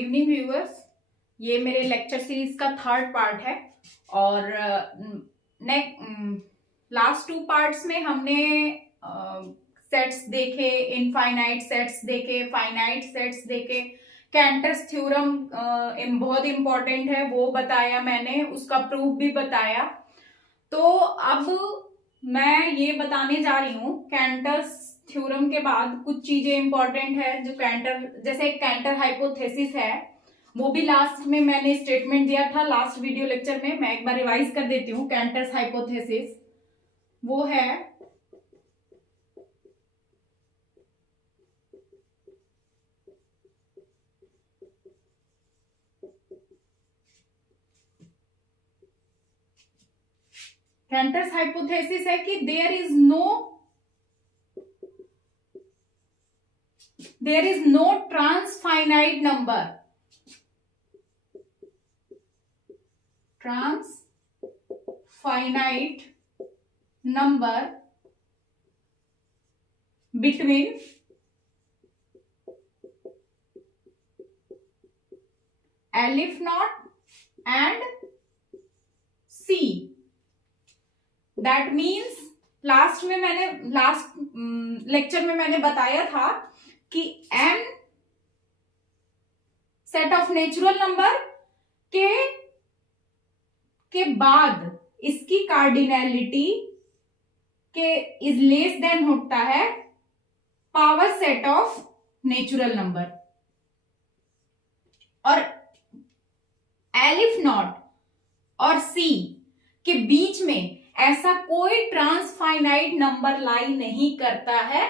Evening viewers, ये मेरे lecture series का थर्ड पार्ट है और लास्ट टू पार्ट्स में हमने सेट्स देखे, इनफाइनाइट सेट्स देखे, फाइनाइट सेट्स देखे, कैंटर्स थ्योरम बहुत इंपॉर्टेंट है वो बताया मैंने, उसका प्रूफ भी बताया। तो अब मैं ये बताने जा रही हूँ कैंटर्स थ्योरम के बाद कुछ चीजें इंपॉर्टेंट है जो जैसे कैंटर हाइपोथेसिस है, वो भी लास्ट में मैंने स्टेटमेंट दिया था लास्ट वीडियो लेक्चर में। मैं एक बार रिवाइज कर देती हूँ। कैंटर्स हाइपोथेसिस वो है कैंटर्स हाइपोथेसिस है कि there is no transfinite number between alif naught and C. That means last lecture में मैंने बताया था कि n set of natural number के बाद इसकी कार्डिनैलिटी के इज लेस देन होता है power set of natural number, और एलिफ नॉट और सी के बीच में ऐसा कोई ट्रांसफाइनाइट नंबर लाई नहीं करता है।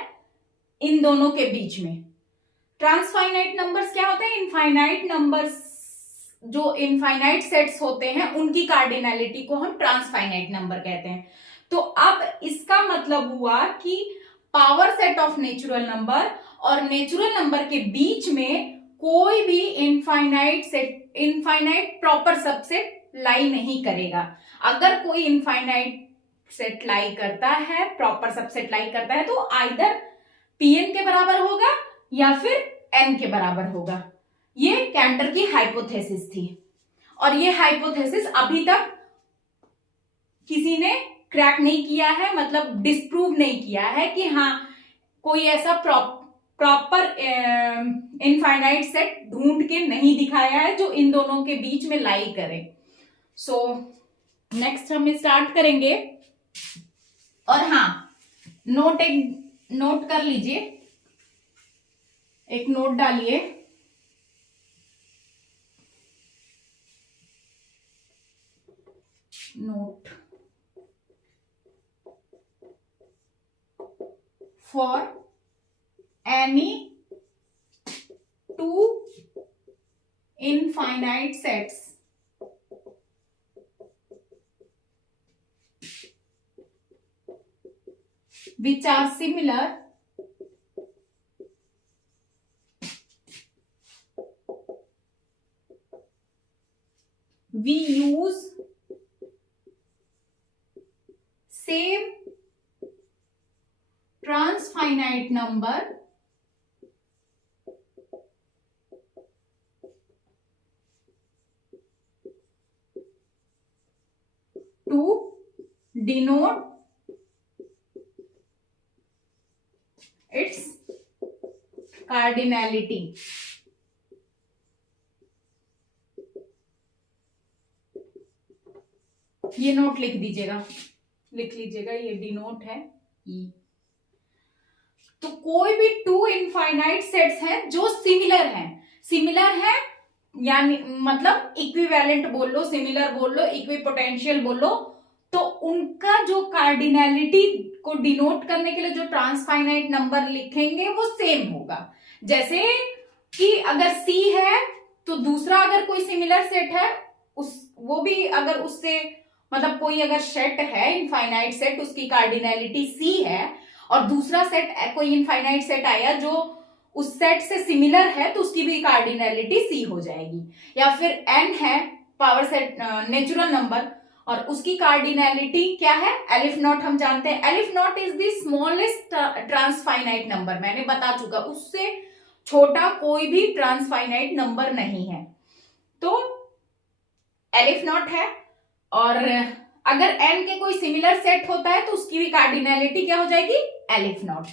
इन दोनों के बीच में ट्रांसफाइनाइट नंबर्स क्या होते हैं? इनफाइनाइट नंबर्स, जो इनफाइनाइट सेट्स होते हैं उनकी कार्डिनैलिटी को हम ट्रांसफाइनाइट नंबर कहते हैं। तो अब इसका मतलब हुआ कि power set of natural number और नेचुरल नंबर के बीच में कोई भी इनफाइनाइट प्रॉपर सबसेट लाई नहीं करेगा। अगर कोई इनफाइनाइट सेट लाई करता है, प्रॉपर सबसेट लाई करता है, तो आइदर Pn के बराबर होगा या फिर n के बराबर होगा। ये कैंटर की हाइपोथेसिस थी और ये हाइपोथेसिस अभी तक किसी ने क्रैक नहीं किया है, मतलब डिस्प्रूव नहीं किया है कि हाँ कोई ऐसा प्रॉपर इनफाइनाइट सेट ढूंढ के नहीं दिखाया है जो इन दोनों के बीच में लाई करे। सो नेक्स्ट हम स्टार्ट करेंगे। और हाँ, नोट कर लीजिए, एक नोट डालिए। Note for any two infinite sets which are similar we use same transfinite number to denote its cardinality। ये नोट लिख लीजिएगा, ये डिनोट है ई। तो कोई भी टू इनफाइनाइट सेट्स हैं जो सिमिलर हैं यानी मतलब इक्विवेलेंट बोल लो, सिमिलर बोल लो, इक्विपोटेंशियल बोल लो, तो उनका जो कार्डिनैलिटी को डिनोट करने के लिए जो ट्रांसफाइनाइट नंबर लिखेंगे वो सेम होगा। जैसे कि अगर C है तो दूसरा अगर कोई सिमिलर सेट है वो भी अगर उससे मतलब कोई अगर सेट है इनफाइनाइट सेट, उसकी कार्डिनैलिटी C है, और दूसरा सेट कोई इनफाइनाइट सेट आया जो उस सेट से सिमिलर है तो उसकी भी कार्डिनैलिटी C हो जाएगी। या फिर n है पावर सेट नेचुरल नंबर और उसकी कार्डिनैलिटी क्या है? Elif not. हम जानते हैं elif not is the smallest transfinite number, मैंने बता चुका। उससे छोटा कोई भी ट्रांसफाइनाइट नंबर नहीं है, तो एलिफ नॉट है। और अगर n के कोई सिमिलर सेट होता है तो उसकी भी कार्डिनैलिटी क्या हो जाएगी, एलिफ नॉट।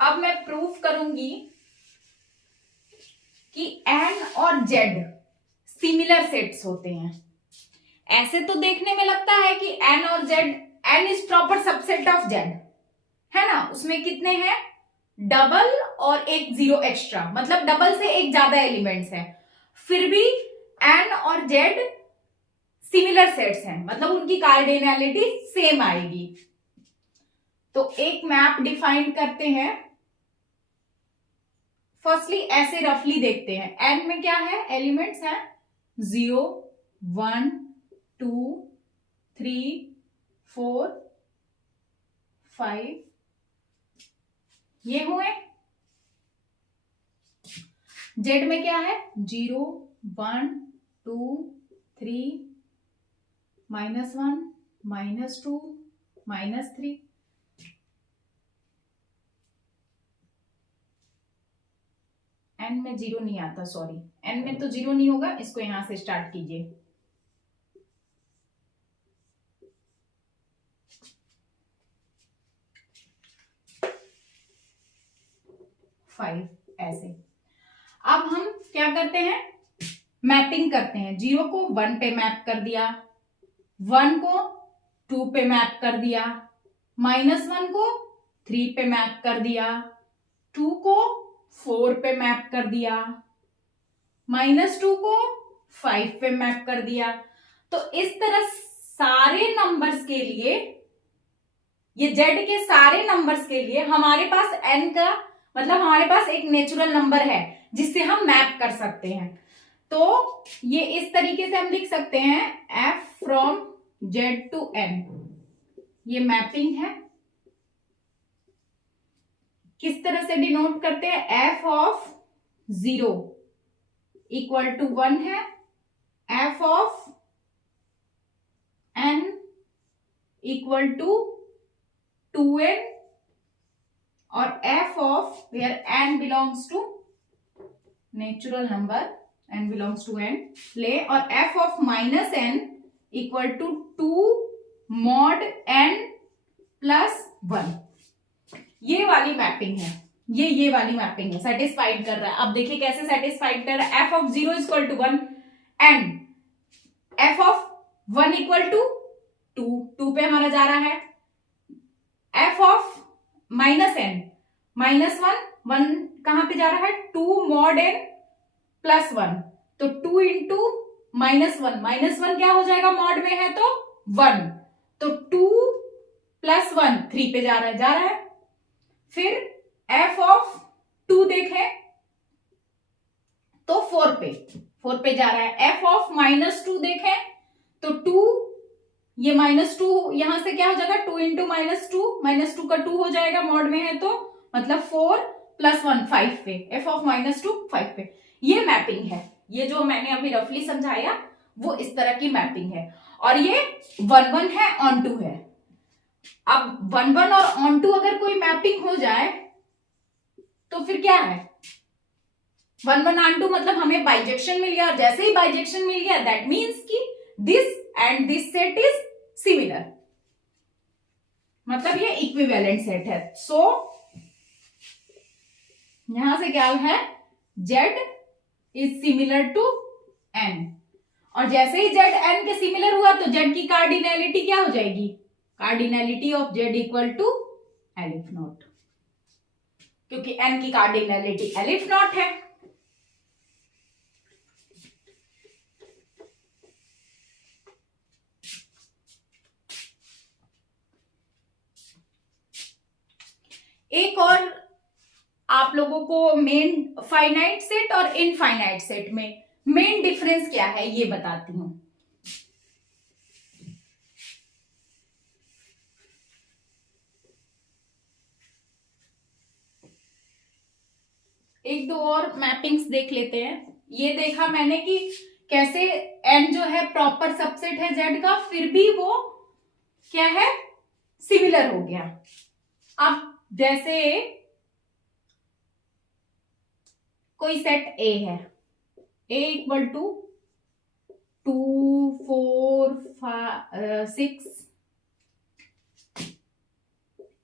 अब मैं प्रूफ करूंगी कि n और z सिमिलर सेट्स होते हैं। ऐसे तो देखने में लगता है कि n और z, n is proper subset of z, है ना, उसमें कितने हैं, डबल और एक जीरो एक्स्ट्रा, मतलब डबल से एक ज्यादा एलिमेंट्स हैं। फिर भी n और z सिमिलर सेट्स हैं, मतलब उनकी कार्डिनैलिटी सेम आएगी। तो एक मैप डिफाइन करते हैं। फर्स्टली ऐसे रफली देखते हैं, n में क्या है, एलिमेंट्स हैं 0 1 2 3 4 5, ये हुए। z में क्या है, 0 1 2 3 -1 -2 -3। n में जीरो नहीं आता, सॉरी, n में तो जीरो नहीं होगा, इसको यहां से स्टार्ट कीजिए। 5 ऐसे। अब हम क्या करते हैं, मैपिंग करते हैं। 0 को 1 पे मैप कर दिया, 1 को 2 पे मैप कर दिया, -1 को 3 पे मैप कर दिया, 2 को 4 पे मैप कर दिया, -2 को 5 पे मैप कर दिया। तो इस तरह सारे नंबर्स के लिए, ये z के सारे नंबर्स के लिए हमारे पास n का मतलब हमारे पास एक नेचुरल नंबर है जिससे हम मैप कर सकते हैं। तो ये इस तरीके से हम लिख सकते हैं, f from z to n, ये मैपिंग है। किस तरह से डिनोट करते हैं, f ऑफ 0 इक्वल टू 1 है, f of n equal to 2n, और f of where n belongs to natural number, n belongs to n ले, और f of -n equal to 2 mod n plus 1। ये वाली mapping है, ये वाली mapping है, सेटिस्फाइड कर रहा है। अब देखिए कैसे सेटिस्फाइड कर रहा है, f of 0 equal to 1 and f of 1 equal to 2 पे हमारा जा रहा है, f ऑफ -n -1 कहां पे जा रहा है, 2 mod n प्लस 1, तो 2 इंटू -1 क्या हो जाएगा, मॉड में है तो 1, तो 2 प्लस 1 3 पे जा रहा है। फिर f ऑफ 2 देखें तो 4 पे जा रहा है, f ऑफ -2 देखें तो 2, ये -2 यहां से क्या हो जाएगा, 2 इंटू -2 का 2 हो जाएगा, मॉड में है तो, मतलब 4 प्लस 1 5 पे, f ऑफ -2 5 पे। ये मैपिंग है, ये जो मैंने अभी रफली समझाया वो इस तरह की मैपिंग है। और ये 1 1 है, ऑन 2 है। अब 1 1 और ऑन 2 अगर कोई मैपिंग हो जाए तो फिर क्या है, 1 1 ऑन 2 मतलब हमें बाइजेक्शन मिल गया, और जैसे ही बाइजेक्शन मिल गया दैट मीन्स कि this and this set is similar, मतलब ये इक्विवेलेंट सेट है। सो यहां से क्या है, z is similar to n, और जैसे ही z n के सिमिलर हुआ तो z की कार्डिनैलिटी क्या हो जाएगी, cardinality of z equal to aleph naught, क्योंकि n की कार्डिनैलिटी एलिफ नॉट है। एक और आप लोगों को मेन फाइनाइट सेट और इनफाइनाइट सेट में मेन डिफरेंस क्या है ये बताती हूं। एक दो और मैपिंग्स देख लेते हैं। ये देखा मैंने कि कैसे n n जो है प्रॉपर सबसेट है z का, फिर भी वो क्या है, सिमिलर हो गया। अब जैसे कोई सेट A है, A equal to 2 4 6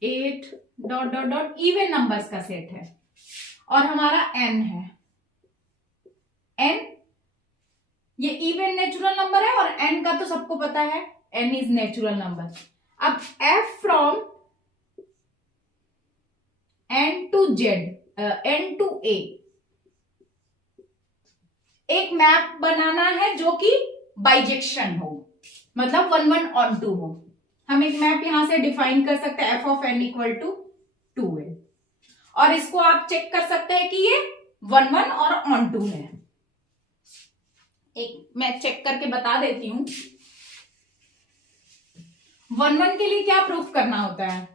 8 dot dot dot even numbers का सेट है, और हमारा n है। n ये इवन नेचुरल नंबर है, और n का तो सबको पता है n इज नेचुरल नंबर। अब f from n to z, n to a, एक मैप बनाना है जो कि बाइजेक्शन हो, मतलब 1 1 ऑन 2 हो। हम एक मैप यहां से डिफाइन कर सकते हैं, f of n equal to 2n, और इसको आप चेक कर सकते हैं कि ये 1 1 और ऑन 2 है। एक मैं चेक करके बता देती हूं। 1 1 के लिए क्या प्रूफ करना होता है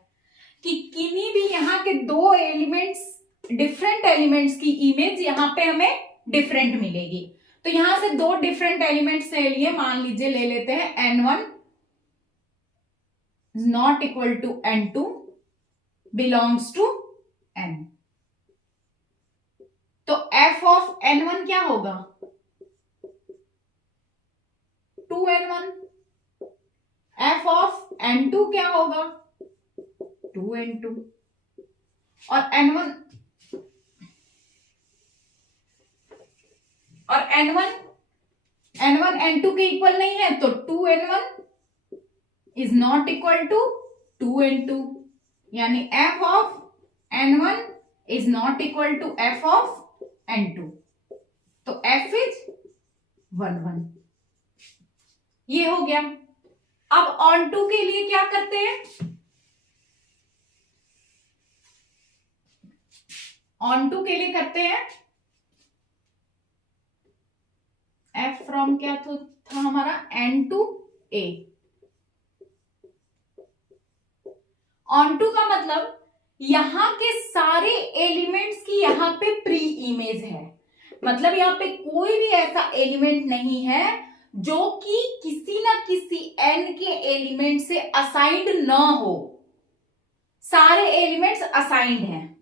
कि किन्हीं भी यहाँ के दो एलिमेंट्स, डिफरेंट एलिमेंट्स की इमेज यहाँ पे हमें डिफरेंट मिलेगी। तो यहां से दो डिफरेंट एलिमेंट्स ले लिए, मान लीजिए ले लेते हैं n1 not equal to n2 belongs to n। तो f ऑफ n1 क्या होगा, 2n1। f ऑफ n2 क्या होगा, 2n2। और n1 n2 के इक्वल नहीं है, तो 2n1 is not equal to 2n2, यानी f of n1 is not equal to f of n2। तो f इज 1 1। ये हो गया। अब ऑन टू के लिए क्या करते हैं, ऑन टू के लिए करते हैं f फ्रॉम क्या था हमारा, n to a। Onto का मतलब यहां के सारे एलिमेंट्स की यहां पे प्री इमेज है, मतलब यहां पे कोई भी ऐसा एलिमेंट नहीं है जो कि किसी ना किसी n के एलिमेंट से असाइंड ना हो। सारे एलिमेंट्स असाइंड हैं।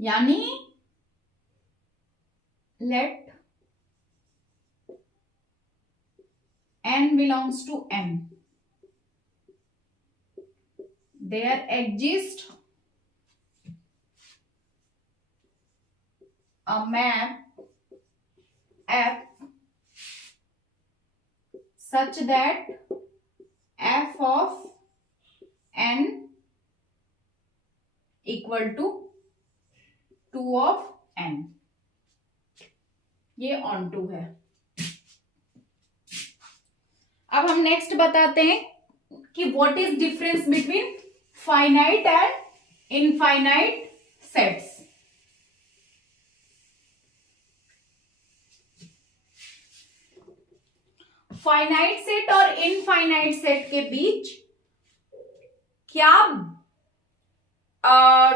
यानी late n belongs to m, there exists a map f such that f of n equal to 2 of n। ये ऑन टू है। अब हम नेक्स्ट बताते हैं कि what is difference between finite and infinite sets. Finite set और infinite set के बीच क्या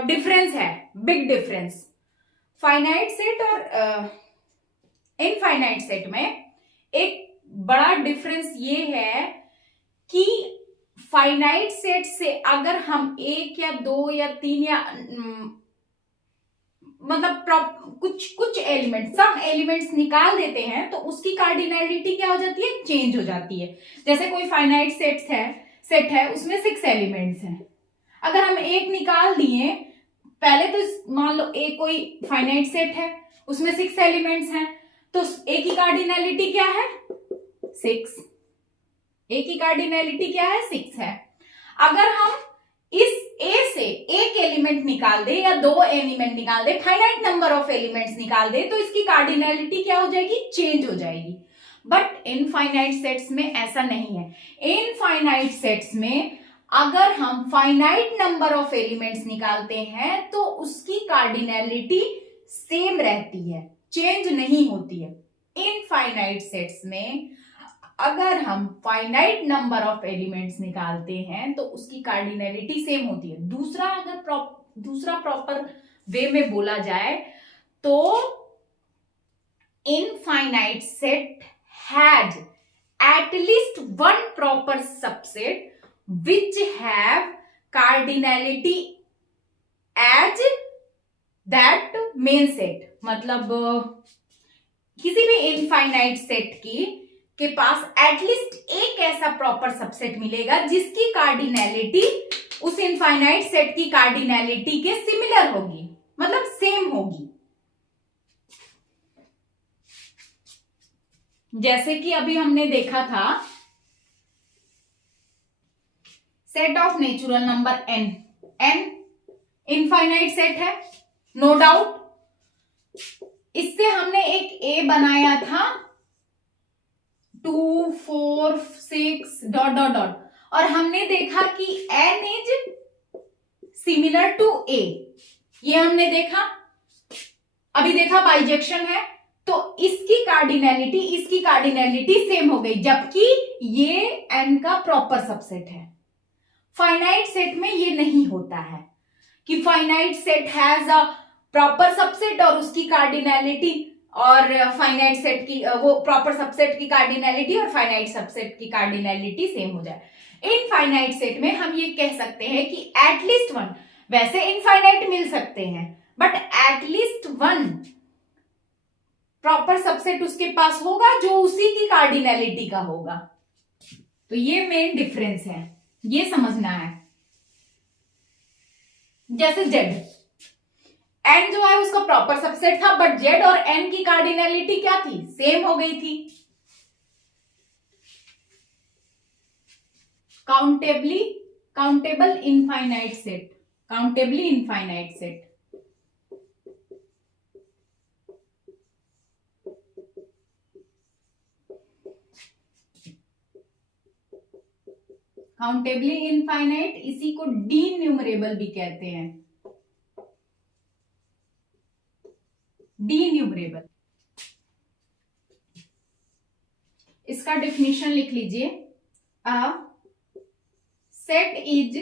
डिफरेंस है, बिग डिफरेंस। फाइनाइट सेट और इनफाइनाइट सेट में एक बड़ा डिफरेंस ये है कि फाइनाइट सेट से अगर हम एक या दो या तीन या मतलब कुछ एलिमेंट, सम एलिमेंट्स निकाल देते हैं तो उसकी कार्डिनैलिटी क्या हो जाती है, चेंज हो जाती है। जैसे कोई फाइनाइट सेट है उसमें 6 एलिमेंट्स हैं, अगर हम एक निकाल दिए, पहले तो मान लो एक कोई फाइनाइट सेट है उसमें 6 एलिमेंट्स हैं, तो एक की कार्डिनैलिटी क्या है, 6। एक की कार्डिनैलिटी क्या है, 6 है। अगर हम इस A से एक एलिमेंट निकाल दे या 2 एलिमेंट निकाल दे, फाइनाइट नंबर ऑफ एलिमेंट्स निकाल दे, तो इसकी कार्डिनैलिटी क्या हो जाएगी, चेंज हो जाएगी। बट इनफाइनाइट सेट्स में ऐसा नहीं है। इनफाइनाइट सेट्स में अगर हम फाइनाइट नंबर ऑफ एलिमेंट्स निकालते हैं तो उसकी कार्डिनैलिटी सेम रहती है, चेंज नहीं होती है। इनफाइनाइट सेट्स में अगर हम फाइनाइट नंबर ऑफ एलिमेंट्स निकालते हैं तो उसकी कार्डिनैलिटी सेम होती है। दूसरा प्रॉपर वे में बोला जाए तो infinite set has at least one proper subset which have cardinality as that main set। मतलब किसी भी इनफाइनाइट सेट के पास एटलीस्ट एक ऐसा प्रॉपर सबसेट मिलेगा जिसकी कार्डिनैलिटी उस इनफाइनाइट सेट की कार्डिनैलिटी के सिमिलर होगी, मतलब सेम होगी। जैसे कि अभी हमने देखा था set of natural number n infinite set है, नो डाउट। इससे हमने एक a बनाया था 2 4 6 डॉट डॉट डॉट, और हमने देखा कि n is similar to a, ये हमने देखा। अभी देखा बाइजेक्शन है तो इसकी कार्डिनैलिटी सेम हो गई, जबकि ये n का प्रॉपर सबसेट है। फाइनाइट सेट में ये नहीं होता है कि finite set has a proper subset और उसकी कार्डिनैलिटी और फाइनाइट सेट की वो प्रॉपर सबसेट की कार्डिनैलिटी और फाइनाइट सबसेट की कार्डिनैलिटी सेम हो जाए। इनफाइनाइट सेट में हम ये कह सकते हैं कि एटलीस्ट वन, वैसे इनफाइनाइट मिल सकते हैं but at least one proper subset उसके पास होगा जो उसी की कार्डिनैलिटी का होगा। तो ये मेन डिफरेंस है, ये समझना है। जैसे z n जो है उसका प्रॉपर सबसेट था बट z और n की कार्डिनैलिटी क्या थी, सेम हो गई थी। Countable infinite set, countably infinite set. Countably infinite, इसी को डीन्यूमरेबल भी कहते हैं, डीन्यूमरेबल। इसका डेफिनेशन लिख लीजिए, a set is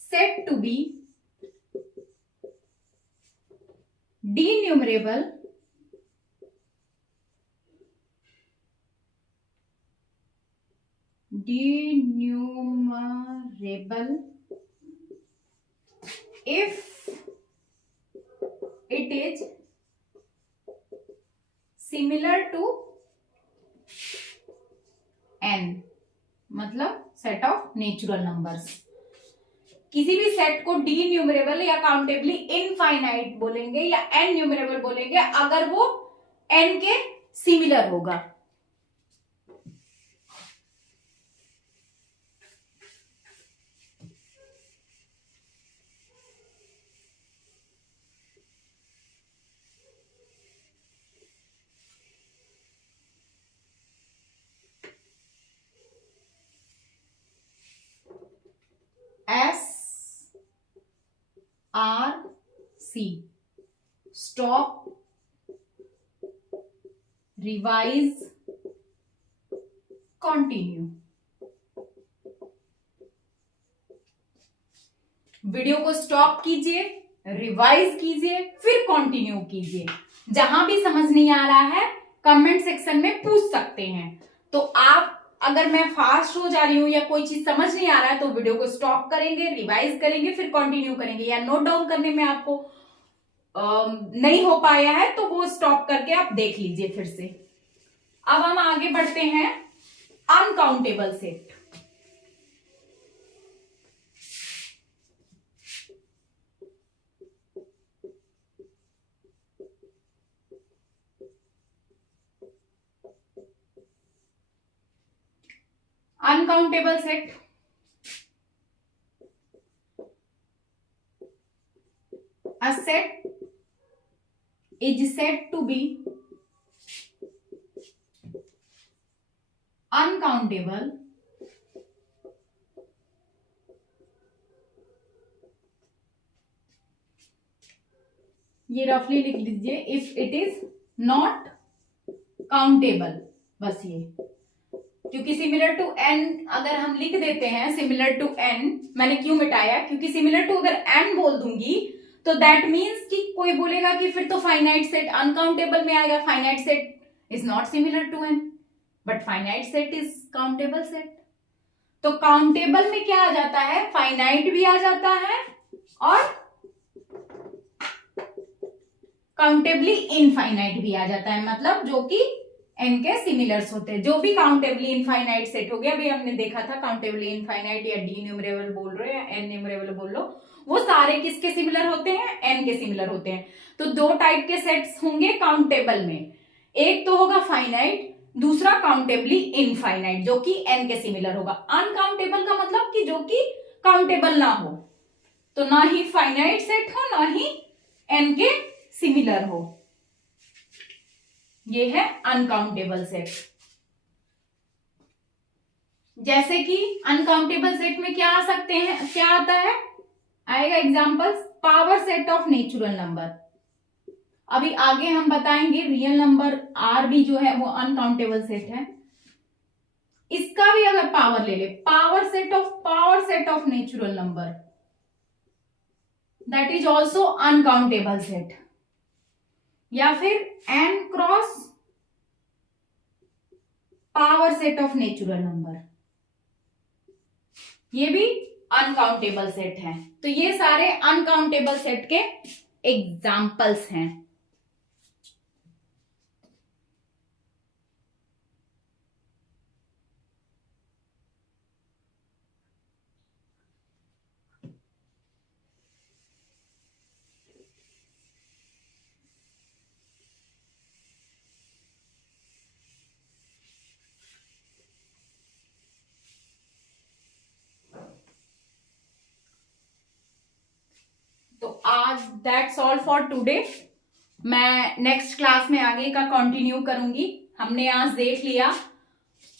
set to be denumerable if it is similar to n, मतलब सेट ऑफ नेचुरल नंबर्स। किसी भी सेट को डी न्यूमरेबल या काउंटेबली इनफाइनाइट बोलेंगे या एन न्यूमरेबल बोलेंगे अगर वो एन के सिमिलर होगा। SRC stop, revise, continue. Video को स्टॉप कीजिए, रिवाइज कीजिए, फिर कंटिन्यू कीजिए। जहां भी समझ नहीं आ रहा है कमेंट सेक्शन में पूछ सकते हैं। तो आप अगर मैं फास्ट हो जा रही हूं या कोई चीज समझ नहीं आ रहा है तो वीडियो को स्टॉप करेंगे, रिवाइज करेंगे, फिर कंटिन्यू करेंगे, या नोट डाउन करने में आपको नहीं हो पाया है तो वो स्टॉप करके आप देख लीजिए फिर से। अब हम आगे बढ़ते हैं uncountable set. Uncountable set, a set is said to be uncountable ये रफली लिख लीजिए, if it is not countable, बस ये, क्योंकि सिमिलर टू एन अगर हम लिख देते हैं सिमिलर टू एन, मैंने क्यों मिटाया, क्योंकि सिमिलर टू अगर एन बोल दूंगी तो दैट मीन्स कि कोई बोलेगा कि फिर तो फाइनाइट सेट अनकाउंटेबल में आएगा, finite set is not similar to N but finite set is countable set. तो काउंटेबल में क्या आ जाता है, फाइनाइट भी आ जाता है और काउंटेबली इनफाइनाइट भी आ जाता है, मतलब जो कि एन के सिमिलर्स होते हैं। जो भी काउंटेबली इनफाइनाइट सेट हो गया, अभी हमने देखा था काउंटेबली इनफाइनाइट या डी न्यूमरेबल बोल रहे हो या एन न्यूमरेबल बोल लो, वो सारे किसके सिमिलर होते हैं, एन के सिमिलर होते हैं। तो दो टाइप के सेट्स होंगे काउंटेबल में, एक तो होगा फाइनाइट, दूसरा काउंटेबली इनफाइनाइट जो कि एन के सिमिलर होगा। अनकाउंटेबल का मतलब कि जो कि काउंटेबल ना हो, तो ना ही फाइनाइट सेट हो ना ही एन के सिमिलर हो, ये है अनकाउंटेबल सेट। जैसे कि अनकाउंटेबल सेट में क्या आ सकते हैं, क्या आता है, आएगा examples, power set of natural number. अभी आगे हम बताएंगे रियल नंबर आर भी जो है वो अनकाउंटेबल सेट है, इसका भी अगर पावर ले ले, power set of natural number, that is also uncountable set. या फिर n cross power set of natural number, ये भी अनकाउंटेबल सेट है। तो ये सारे अनकाउंटेबल सेट के एग्जाम्पल्स हैं। तो आज दैट्स ऑल फॉर टुडे। मैं नेक्स्ट क्लास में आगे का कंटिन्यू करूंगी। हमने आज देख लिया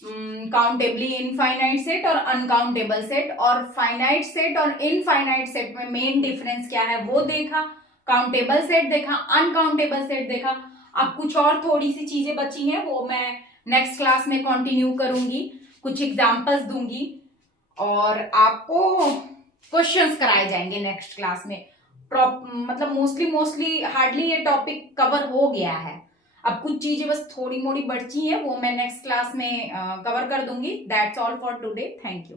काउंटेबली इनफाइनाइट सेट और अनकाउंटेबल सेट, और फाइनाइट सेट और इनफाइनाइट सेट में मेन डिफरेंस क्या है वो देखा, काउंटेबल सेट देखा, अनकाउंटेबल सेट देखा। अब कुछ और थोड़ी सी चीजें बची हैं वो मैं नेक्स्ट क्लास में कंटिन्यू करूंगी, कुछ एग्जांपल्स दूंगी और आपको क्वेश्चंस कराए जाएंगे नेक्स्ट क्लास में। मतलब मोस्टली हार्डली ये टॉपिक कवर हो गया है। अब कुछ चीजें बस थोड़ी मोड़ी बची हैं वो मैं नेक्स्ट क्लास में कवर कर दूंगी। That's all for today, thank you.